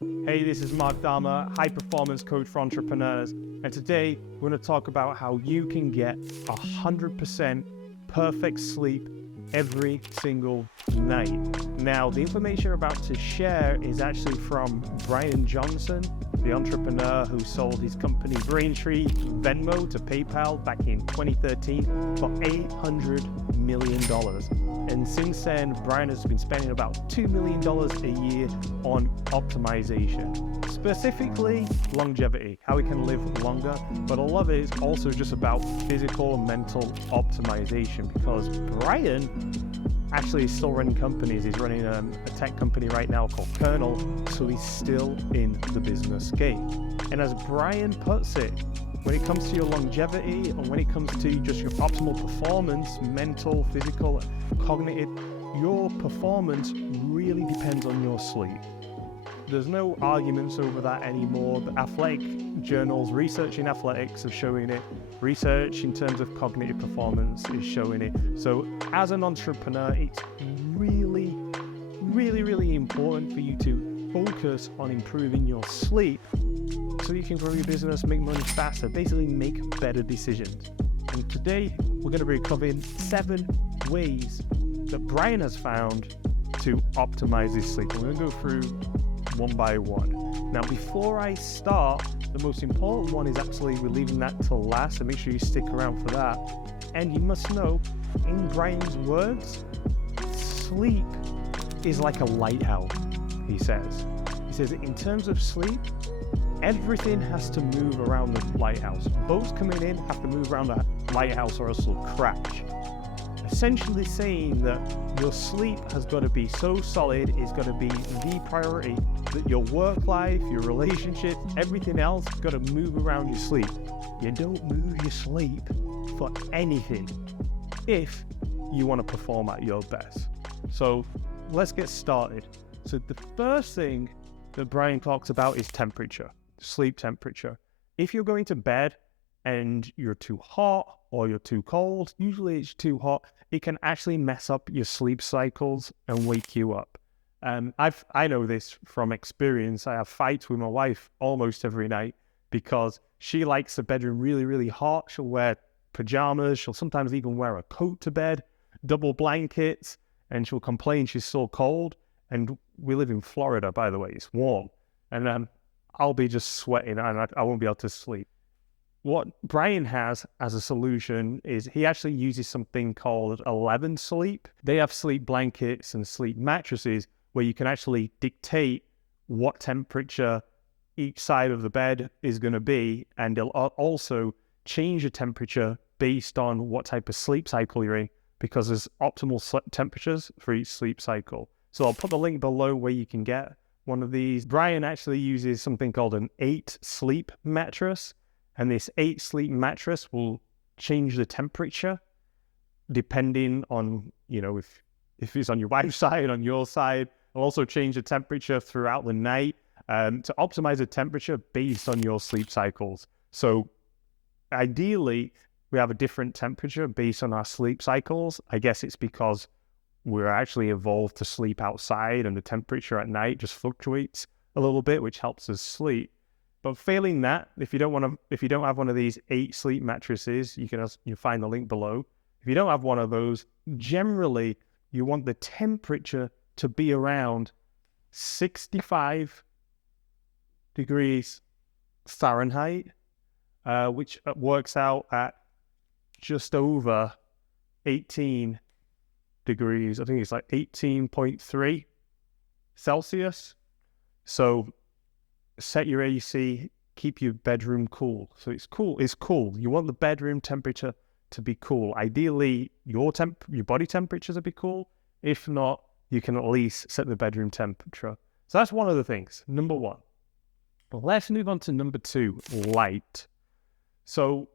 Hey, this is Mark Dhamma, high performance coach for entrepreneurs. And today we're going to talk about how you can get 100% perfect sleep every single night. Now, the information we're about to share is actually from Bryan Johnson, the entrepreneur who sold his company Braintree Venmo to PayPal back in 2013 for $800 million. And since then, Bryan has been spending about $2 million a year on optimization, specifically longevity, how we can live longer. But a lot of it is also just about physical and mental optimization, because Bryan actually is still running companies. He's running a tech company right now called Kernel, so he's still in the business game. And as Bryan puts it, when it comes to your longevity and when it comes to just your optimal performance, mental, physical, cognitive, your performance really depends on your sleep. There's no arguments over that anymore. The athletic journals, research in athletics are showing it. Research in terms of cognitive performance is showing it. So as an entrepreneur, it's really, really, really important for you to focus on improving your sleep so you can grow your business, make money faster, basically make better decisions. And today, we're going to be covering 7 ways that Bryan has found to optimize his sleep. We're going to go through one by one. Now, before I start, the most important one is actually we're leaving that till last, so make sure you stick around for that. And you must know, in Bryan's words, sleep is like a lighthouse, he says. He says, in terms of sleep, everything has to move around the lighthouse. Boats coming in have to move around the lighthouse or else they'll crash. Essentially saying that your sleep has got to be so solid, it's got to be the priority, that your work life, your relationships, everything else got to move around your sleep. You don't move your sleep for anything if you want to perform at your best. So let's get started. So the first thing that Bryan talks about is temperature, sleep temperature. If you're going to bed and you're too hot or you're too cold, usually it's too hot, it can actually mess up your sleep cycles and wake you up. I know this from experience. I have fights with my wife almost every night because she likes the bedroom really, really hot. She'll wear pajamas. She'll sometimes even wear a coat to bed, double blankets, and she'll complain she's so cold. And we live in Florida, by the way. It's warm. And I'll be just sweating and I won't be able to sleep. What Bryan has as a solution is he actually uses something called 11 Sleep. They have sleep blankets and sleep mattresses where you can actually dictate what temperature each side of the bed is going to be, and they'll also change the temperature based on what type of sleep cycle you're in, because there's optimal temperatures for each sleep cycle. So I'll put the link below where you can get one of these. Bryan actually uses something called an 8 Sleep Mattress. And this 8 Sleep Mattress will change the temperature depending on, if it's on your wife's side, on your side. It'll also change the temperature throughout the night to optimize the temperature based on your sleep cycles. So ideally, we have a different temperature based on our sleep cycles. I guess it's because we're actually evolved to sleep outside and the temperature at night just fluctuates a little bit, which helps us sleep. But failing that, if you don't have one of these 8 Sleep mattresses, you find the link below. If you don't have one of those, generally you want the temperature to be around 65 degrees Fahrenheit, which works out at just over 18 degrees. I think it's like 18.3 Celsius. So set your AC, keep your bedroom cool. So it's cool. You want the bedroom temperature to be cool. Ideally, your body temperature to be cool. If not, you can at least set the bedroom temperature. So that's one of the things, number 1. But let's move on to number 2, light. So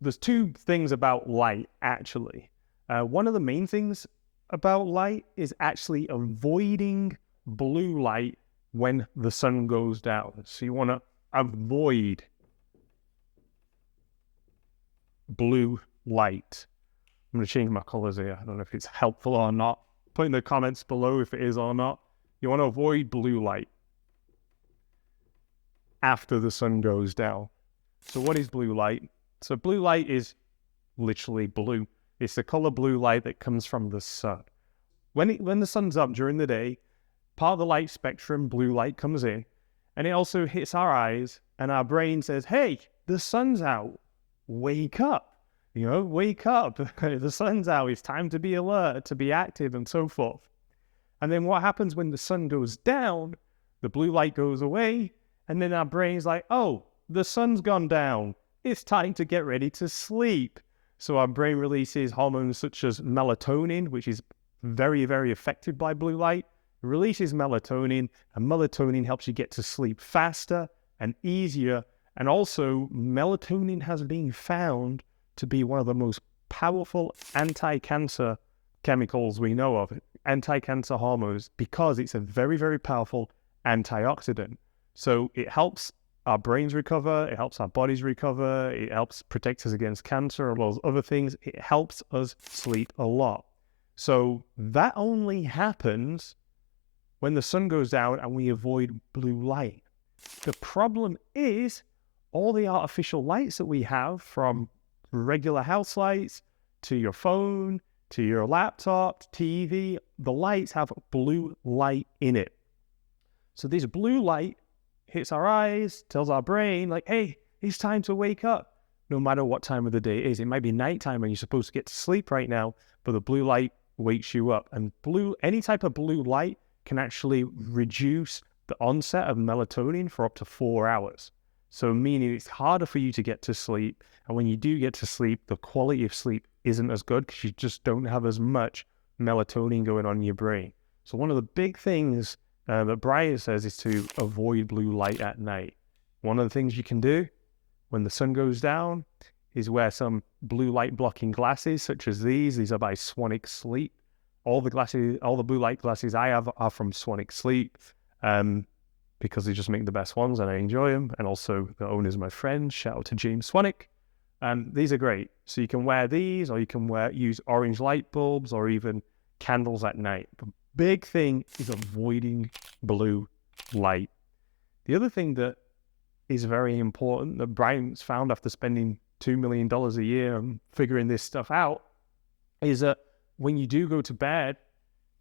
there's 2 things about light, actually. One of the main things about light is actually avoiding blue light when the sun goes down. So you want to avoid blue light. I'm going to change my colors here. I don't know if it's helpful or not. Put in the comments below if it is or not. You want to avoid blue light. after the sun goes down. So what is blue light? So blue light is literally blue. It's the color blue light that comes from the sun. When the sun's up during the day, part of the light spectrum, blue light, comes in, and it also hits our eyes, and our brain says, hey, the sun's out. Wake up. Wake up. The sun's out. It's time to be alert, to be active, and so forth. And then what happens when the sun goes down? The blue light goes away, and then our brain's like, oh, the sun's gone down. It's time to get ready to sleep. So our brain releases hormones such as melatonin, which is very, very affected by blue light. It releases melatonin, and melatonin helps you get to sleep faster and easier. And also, melatonin has been found to be one of the most powerful anti-cancer chemicals we know of, anti-cancer hormones, because it's a very, very powerful antioxidant. So it helps our brains recover, it helps our bodies recover, it helps protect us against cancer, and all those other things. It helps us sleep a lot. So that only happens when the sun goes down and we avoid blue light. The problem is all the artificial lights that we have, from regular house lights to your phone, to your laptop, TV, the lights have blue light in it. So this blue light hits our eyes, tells our brain, like, hey, it's time to wake up. No matter what time of the day it is. It might be nighttime and you're supposed to get to sleep right now, but the blue light wakes you up. And any type of blue light can actually reduce the onset of melatonin for up to 4 hours. So meaning it's harder for you to get to sleep. And when you do get to sleep, the quality of sleep isn't as good because you just don't have as much melatonin going on in your brain. So one of the big things that Bryan says is to avoid blue light at night. One of the things you can do when the sun goes down is wear some blue light blocking glasses, such as these. These are by Sonic Sleep. All the blue light glasses I have are from Sonic Sleep, because they just make the best ones and I enjoy them. And also the owner's my friend. Shout out to James Swanwick. These are great. So you can wear these, or you can use orange light bulbs, or even candles at night. The big thing is avoiding blue light. The other thing that is very important that Bryan's found after spending $2 million a year and figuring this stuff out is that when you do go to bed,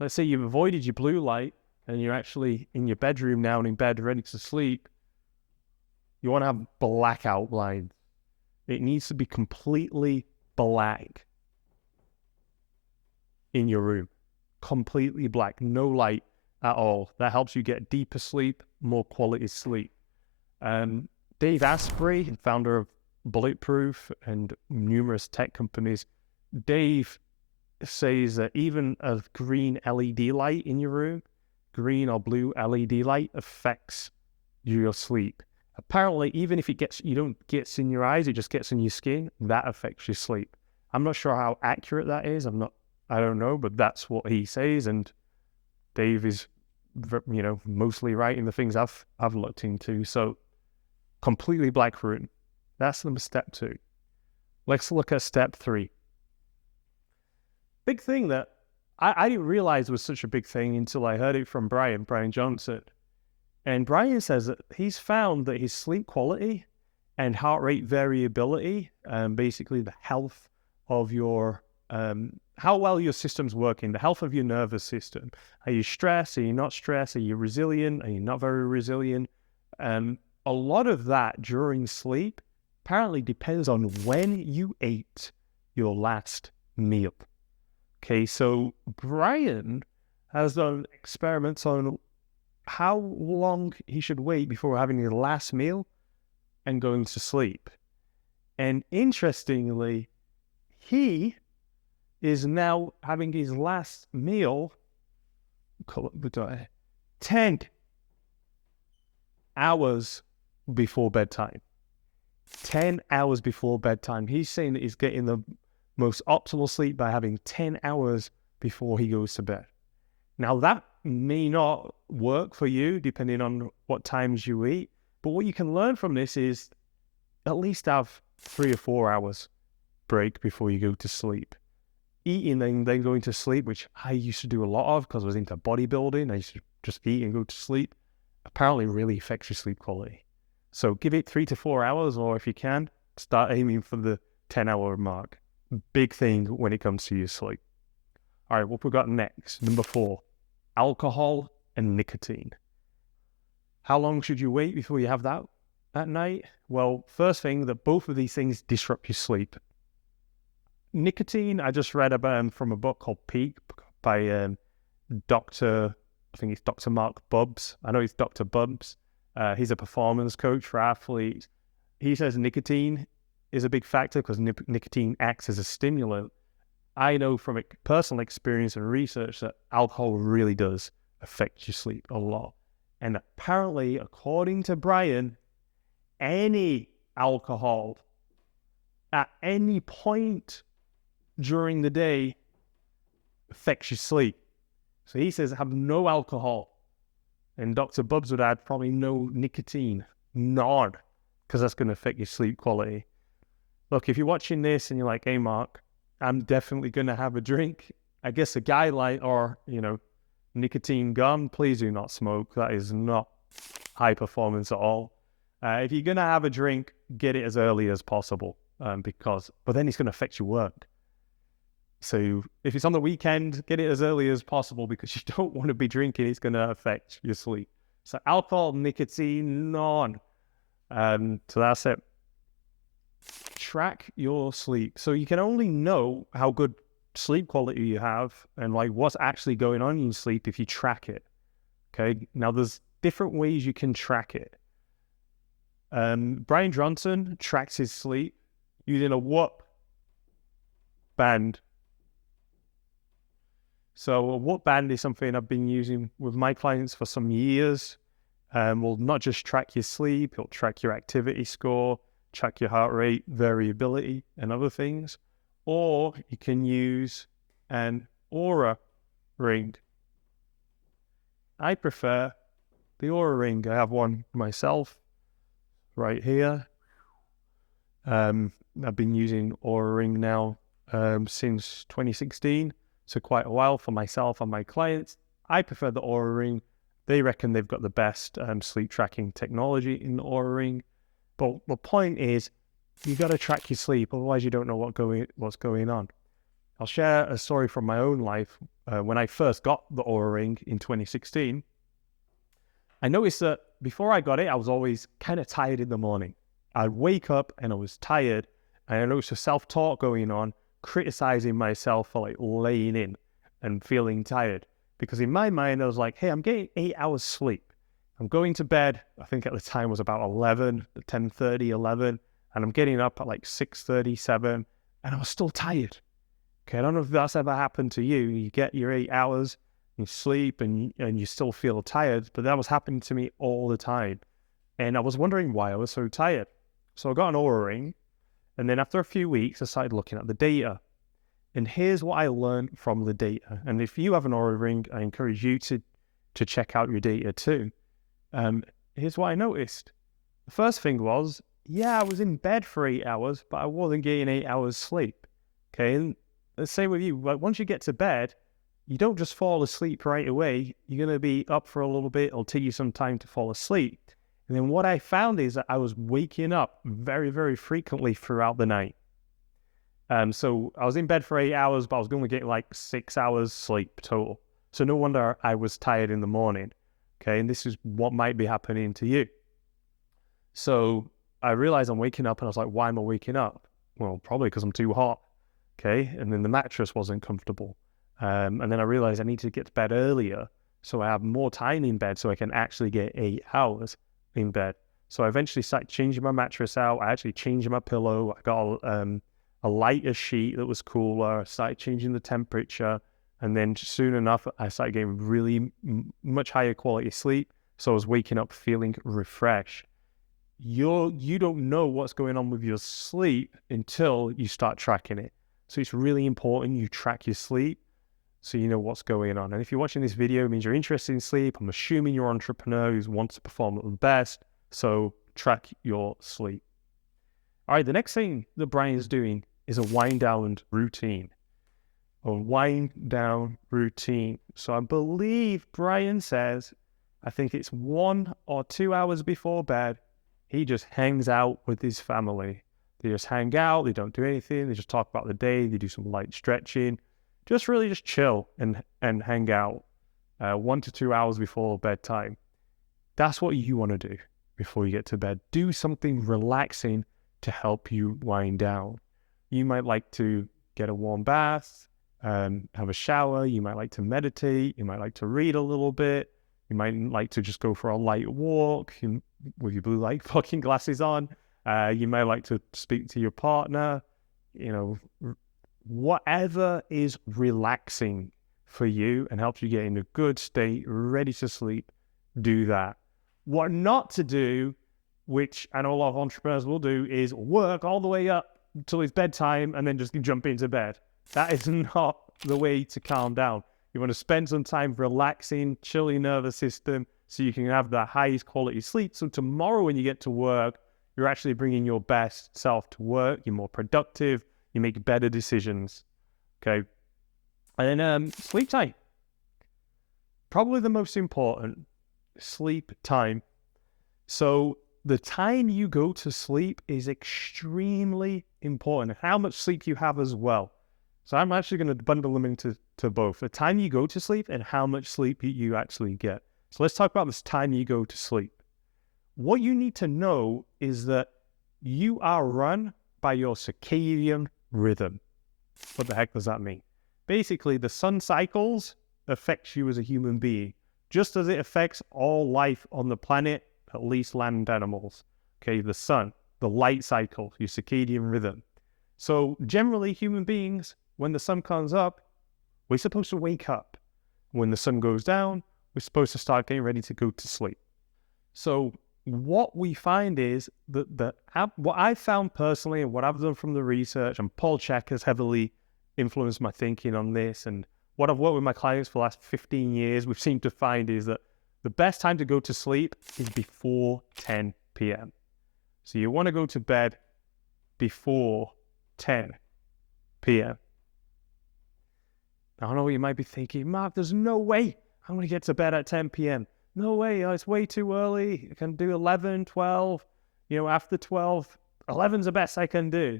let's say you've avoided your blue light and you're actually in your bedroom now and in bed ready to sleep, you want to have blackout blinds. It needs to be completely black in your room. Completely black, no light at all. That helps you get deeper sleep, more quality sleep. Dave Asprey, founder of Bulletproof and numerous tech companies, Dave says that even a green LED light in your room, green or blue LED light, affects your sleep. Apparently, even if you don't get in your eyes, it just gets in your skin, that affects your sleep. I'm not sure how accurate that is. I don't know, but that's what he says. And Dave is, mostly right in the things I've looked into. So completely black room. That's number step 2. Let's look at step 3. Big thing that I didn't realize was such a big thing until I heard it from Bryan Johnson. And Bryan says that he's found that his sleep quality and heart rate variability, basically the health of your, how well your system's working, the health of your nervous system. Are you stressed? Are you not stressed? Are you resilient? Are you not very resilient? A lot of that during sleep apparently depends on when you ate your last meal. Okay, so Bryan has done experiments on how long he should wait before having his last meal and going to sleep. And interestingly, he is now having his last meal 10 hours before bedtime. 10 hours before bedtime. He's saying that he's getting the most optimal sleep by having 10 hours before he goes to bed. Now, that may not work for you depending on what times you eat, but what you can learn from this is at least have 3 or 4 hours break before you go to sleep. Eating and then going to sleep, which I used to do a lot of because I was into bodybuilding. I used to just eat and go to sleep. Apparently really affects your sleep quality. So give it 3 to 4 hours, or if you can, start aiming for the 10-hour mark. Big thing when it comes to your sleep. All right, what we got next? Number 4, alcohol and nicotine. How long should you wait before you have that at night? Well, first thing, that both of these things disrupt your sleep. Nicotine, I just read about from a book called Peak by I think it's Dr. Mark Bubbs. I know it's Dr. Bubbs. He's a performance coach for athletes. He says nicotine is a big factor because nicotine acts as a stimulant. I know from personal experience and research that alcohol really does affect your sleep a lot. And apparently, according to Bryan, any alcohol at any point during the day affects your sleep. So he says have no alcohol. And Dr. Bubbs would add probably no nicotine, none, because that's going to affect your sleep quality. Look, if you're watching this and you're like, hey, Mark, I'm definitely going to have a drink, I guess a guy like, or, nicotine gum, please do not smoke. That is not high performance at all. If you're going to have a drink, get it as early as possible, but then it's going to affect your work. So if it's on the weekend, get it as early as possible because you don't want to be drinking. It's going to affect your sleep. So alcohol, nicotine, none. So that's it. Track your sleep. So you can only know how good sleep quality you have and like what's actually going on in your sleep if you track it. Okay. Now there's different ways you can track it. Bryan Johnson tracks his sleep using a Whoop band. So a Whoop band is something I've been using with my clients for some years. Will not just track your sleep, it'll track your activity score, track your heart rate, variability, and other things. Or you can use an Oura ring. I prefer the Oura ring. I have one myself right here. I've been using Oura ring now since 2016. So quite a while for myself and my clients. I prefer the Oura ring. They reckon they've got the best sleep tracking technology in the Oura ring. But the point is, you got to track your sleep, otherwise you don't know what's going on. I'll share a story from my own life. When I first got the Oura ring in 2016, I noticed that before I got it, I was always kind of tired in the morning. I'd wake up and I was tired, and I noticed a self-talk going on, criticizing myself for like laying in and feeling tired. Because in my mind, I was like, hey, I'm getting 8 hours sleep. I'm going to bed, I think at the time was about 10:30, 11, and I'm getting up at like 6:30, 7, and I was still tired. Okay, I don't know if that's ever happened to you. You get your 8 hours, you sleep, and you still feel tired, but that was happening to me all the time. And I was wondering why I was so tired. So I got an Oura ring, and then after a few weeks, I started looking at the data. And here's what I learned from the data. And if you have an Oura ring, I encourage you to check out your data too. Here's what I noticed. The first thing was, I was in bed for 8 hours, but I wasn't getting 8 hours sleep. Okay, and the same with you. Like once you get to bed, you don't just fall asleep right away. You're going to be up for a little bit. It'll take you some time to fall asleep. And then what I found is that I was waking up very, very frequently throughout the night. So I was in bed for 8 hours, but I was going to get like 6 hours sleep total. So no wonder I was tired in the morning. Okay, and this is what might be happening to you. So I realized I'm waking up and I was like, why am I waking up? Well, probably because I'm too hot. Okay, and then the mattress wasn't comfortable. And then I realized I need to get to bed earlier so I have more time in bed so I can actually get 8 hours in bed. So I eventually started changing my mattress out. I actually changed my pillow. I got a lighter sheet that was cooler. I started changing the temperature. And then soon enough, I started getting really much higher quality sleep. So I was waking up feeling refreshed. You don't know what's going on with your sleep until you start tracking it. So it's really important you track your sleep so you know what's going on. And if you're watching this video, it means you're interested in sleep. I'm assuming you're an entrepreneur who wants to perform at the best. So track your sleep. All right, the next thing that Bryan's doing is a wind down routine. A wind down routine. So I believe Bryan says, I think it's 1 or 2 hours before bed, he just hangs out with his family. They just hang out, they don't do anything, they just talk about the day, they do some light stretching, just really just chill and hang out 1 to 2 hours before bedtime. That's what you want to do before you get to bed. Do something relaxing to help you wind down. You might like to get a warm bath, have a shower, you might like to meditate, you might like to read a little bit, you might like to just go for a light walk with your blue light fucking glasses on. You may like to speak to your partner, whatever is relaxing for you and helps you get in a good state, ready to sleep, do that. What not to do, which I know a lot of entrepreneurs will do, is work all the way up until it's bedtime and then just jump into bed. That is not the way to calm down. You want to spend some time relaxing, chill your nervous system so you can have the highest quality sleep. So tomorrow when you get to work, you're actually bringing your best self to work. You're more productive. You make better decisions. Okay. And then sleep time. Probably the most important, sleep time. So the time you go to sleep is extremely important. How much sleep you have as well. So I'm actually going to bundle them into both. The time you go to sleep and how much sleep you actually get. So let's talk about this time you go to sleep. What you need to know is that you are run by your circadian rhythm. What the heck does that mean? Basically, the sun cycles affects you as a human being, just as it affects all life on the planet, at least land animals. Okay, the sun, the light cycle, your circadian rhythm. So generally, human beings, when the sun comes up, we're supposed to wake up. When the sun goes down, we're supposed to start getting ready to go to sleep. So what we find is that what I found personally and what I've done from the research, and Paul Chek has heavily influenced my thinking on this, and what I've worked with my clients for the last 15 years, we've seemed to find is that the best time to go to sleep is before 10 p.m. So you want to go to bed before 10 p.m. Now, I know what you might be thinking, Mark, there's no way I'm going to get to bed at 10 p.m. No way, it's way too early. I can do 11, 12, after 12, 11's the best I can do.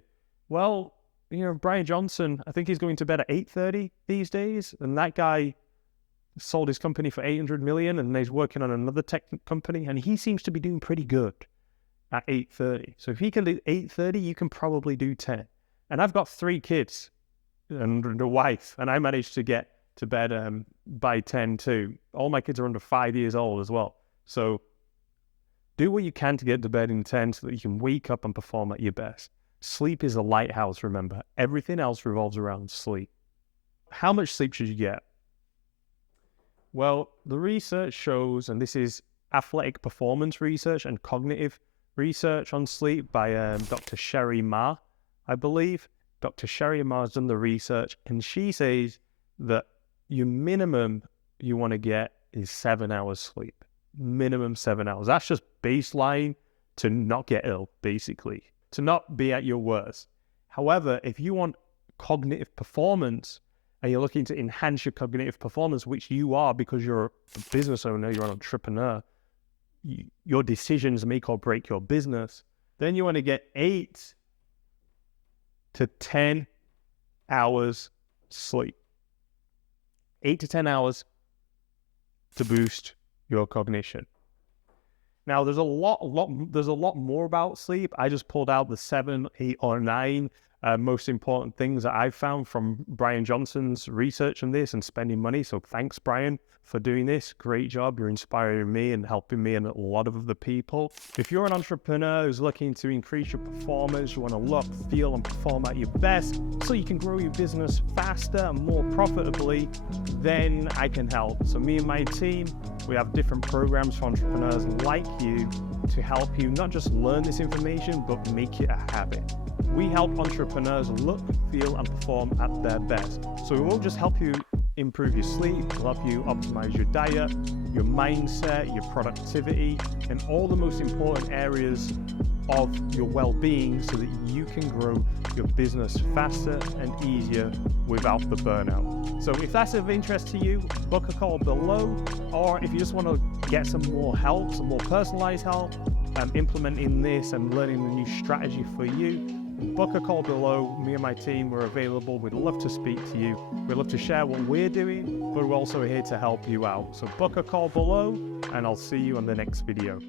Well, Bryan Johnson, I think he's going to bed at 8:30 these days, and that guy sold his company for $800 million, and he's working on another tech company, and he seems to be doing pretty good at 8:30. So if he can do 8:30, you can probably do 10. And I've got 3 kids and a wife, and I managed to get to bed by 10 too. All my kids are under 5 years old as well. So do what you can to get to bed in 10 so that you can wake up and perform at your best. Sleep is a lighthouse, remember. Everything else revolves around sleep. How much sleep should you get? Well, the research shows, and this is athletic performance research and cognitive research on sleep by Dr. Sherry Ma, I believe. Dr. Sherry Ma has done the research, and she says that your minimum you want to get is 7 hours sleep. Minimum 7 hours. That's just baseline to not get ill, basically, to not be at your worst. However, if you want cognitive performance and you're looking to enhance your cognitive performance, which you are because you're a business owner, you're an entrepreneur, your decisions make or break your business, then you want to get 8 to 10 hours sleep. 8 to 10 hours to boost your cognition. Now, there's a lot more about sleep. I just pulled out the 7, 8, or 9 most important things that I've found from Bryan Johnson's research on this and spending money. So thanks, Bryan, for doing this. Great job. You're inspiring me and helping me and a lot of other people. If you're an entrepreneur who's looking to increase your performance, you want to look, feel, and perform at your best so you can grow your business faster and more profitably, then I can help. So me and my team, we have different programs for entrepreneurs like you to help you not just learn this information, but make it a habit. We help entrepreneurs look, feel, and perform at their best. So we won't just help you improve your sleep, we'll help you optimize your diet, your mindset, your productivity, and all the most important areas of your well-being so that you can grow your business faster and easier without the burnout. So if that's of interest to you, book a call below, or if you just want to get some more help, some more personalized help, implementing this and learning the new strategy for you, book a call below. Me and my team, we're available. We'd love to speak to you. We'd love to share what we're doing, but we're also here to help you out. So book a call below, and I'll see you on the next video.